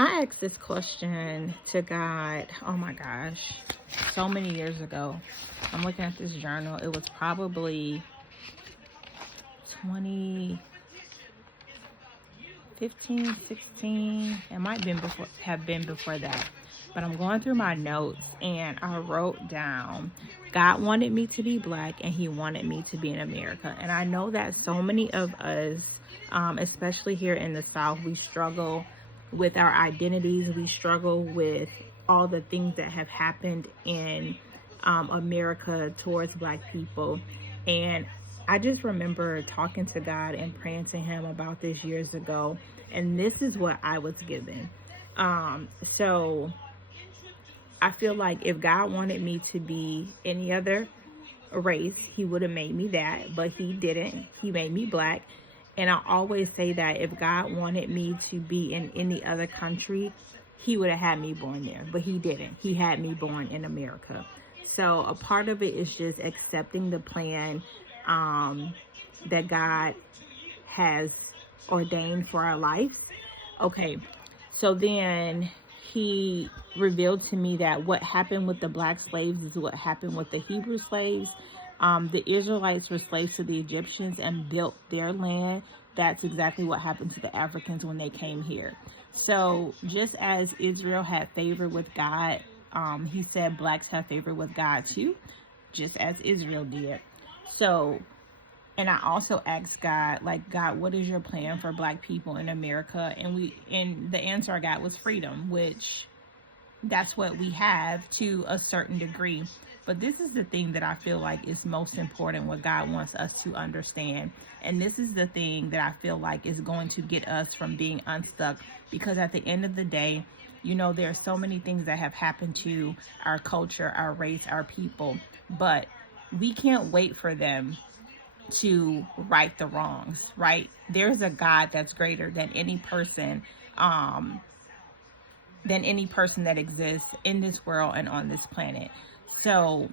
I asked this question to God, oh my gosh, so many years ago. I'm looking at this journal. It was probably 2015, 16. It might have been before that. But I'm going through my notes and I wrote down, God wanted me to be black and he wanted me to be in America. And I know that so many of us, especially here in the South, we struggle with our identities. We struggle with all the things that have happened in America towards black people. And I just remember talking to God and praying to him about this years ago. And this is what I was given. So I feel like if God wanted me to be any other race, he would have made me that, but he didn't. He made me black. And I always say that if God wanted me to be in any other country, he would have had me born there, but he didn't. He had me born in America. So a part of it is just accepting the plan that God has ordained for our lives. Okay, so then he revealed to me that what happened with the black slaves is what happened with the Hebrew slaves. The Israelites were slaves to the Egyptians and built their land. That's exactly what happened to the Africans when they came here. So just as Israel had favor with God, he said blacks have favor with God too, just as Israel did. So, and I also asked God, like, God, what is your plan for black people in America? And the answer I got was freedom, which that's what we have to a certain degree. But this is the thing that I feel like is most important, what God wants us to understand. And this is the thing that I feel like is going to get us from being unstuck. Because at the end of the day, you know, there are so many things that have happened to our culture, our race, our people. But we can't wait for them to right the wrongs, right? There's a God that's greater than any person that exists in this world and on this planet. So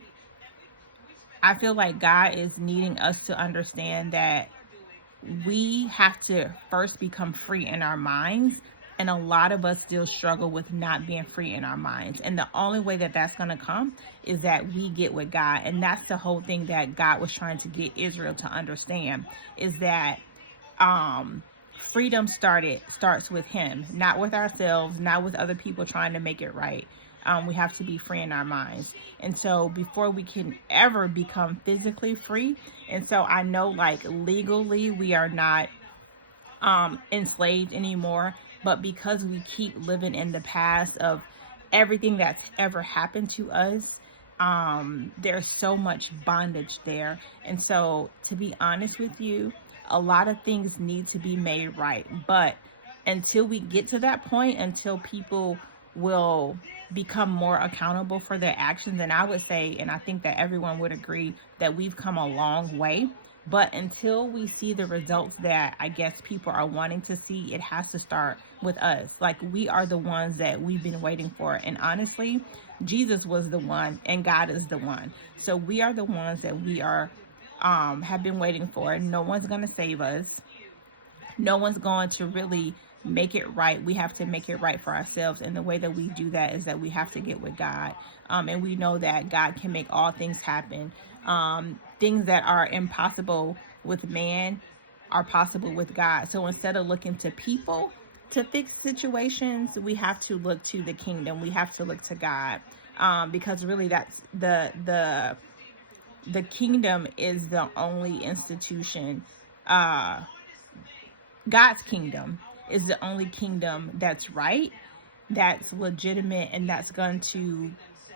I feel like God is needing us to understand that we have to first become free in our minds. And a lot of us still struggle with not being free in our minds. And the only way that that's going to come is that we get with God. And that's the whole thing that God was trying to get Israel to understand, is that freedom starts with him, not with ourselves, not with other people trying to make it right. We have to be free in our minds. And so before we can ever become physically free, and so I know like legally we are not enslaved anymore, but because we keep living in the past of everything that's ever happened to us, there's so much bondage there. And so to be honest with you, a lot of things need to be made right. But until we get to that point, until people will become more accountable for their actions, and I would say, and I think that everyone would agree, that we've come a long way. But until we see the results that I guess people are wanting to see, it has to start with us. Like, we are the ones that we've been waiting for. And honestly, Jesus was the one and God is the one. So we are the ones that we are have been waiting for. No one's going to save us. No one's going to really make it right. We have to make it right for ourselves. And the way that we do that is that we have to get with God. And we know that God can make all things happen. Things that are impossible with man are possible with God. So instead of looking to people to fix situations, we have to look to the kingdom. We have to look to God. Because really that's the kingdom is the only institution. God's kingdom is the only kingdom that's right, that's legitimate, and that's going to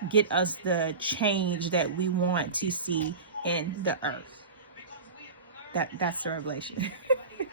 get us the change that we want to see in the earth. That's the revelation.